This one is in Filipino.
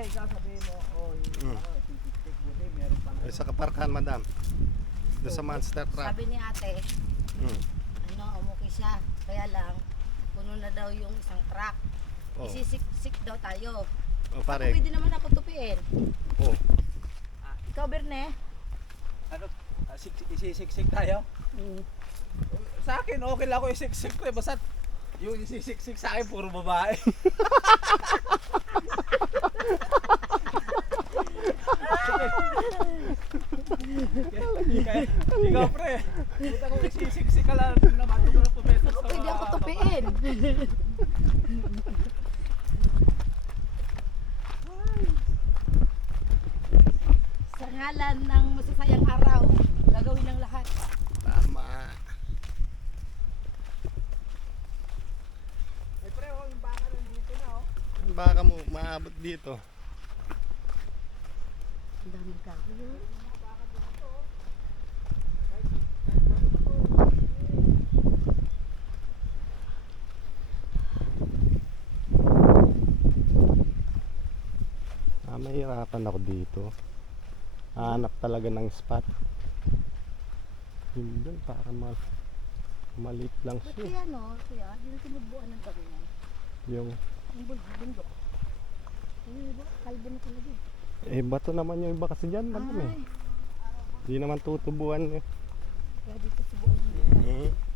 Hindi, ikaw sabihin mo, oh, yung sisik-sik, buti, meron pang Ay, sa kaparkahan, madam. Doon sa monster truck. Sabi ni ate, umuki siya. Kaya lang, puno na daw yung isang truck. Oh. Isisik-sik daw tayo. O Ako, pare. pwede naman ako tupiin. Oh. Ikaw, Berne? ano, isisik-sik tayo? Sa akin, okay lang ako isik-sik ko eh. Basta yung isisik-sik sa akin, puro babae. Kaya, ikaw pre, buta kung isisik-sik ka lang naman, ito na pumesos sa Pwede ako tupiin. Sa ngalan ng masasayang araw, gagawin ng lahat. Tama. Eh pre, oh, yung baka nandito na oh. Baka mo maabot dito. Ang dami kahoy. Mahirapan ako dito. Hanap talaga ng spot. Yun doon para maliit lang Ba't siya. kaya no? Kaya, hindi na tinubuan ng gabi yan. Yung Bundok. Ay, kalbo na talaga bato naman yung iba kasi dyan, madam eh. Ay, Hindi naman tutubuan eh. kaya dito subuan ng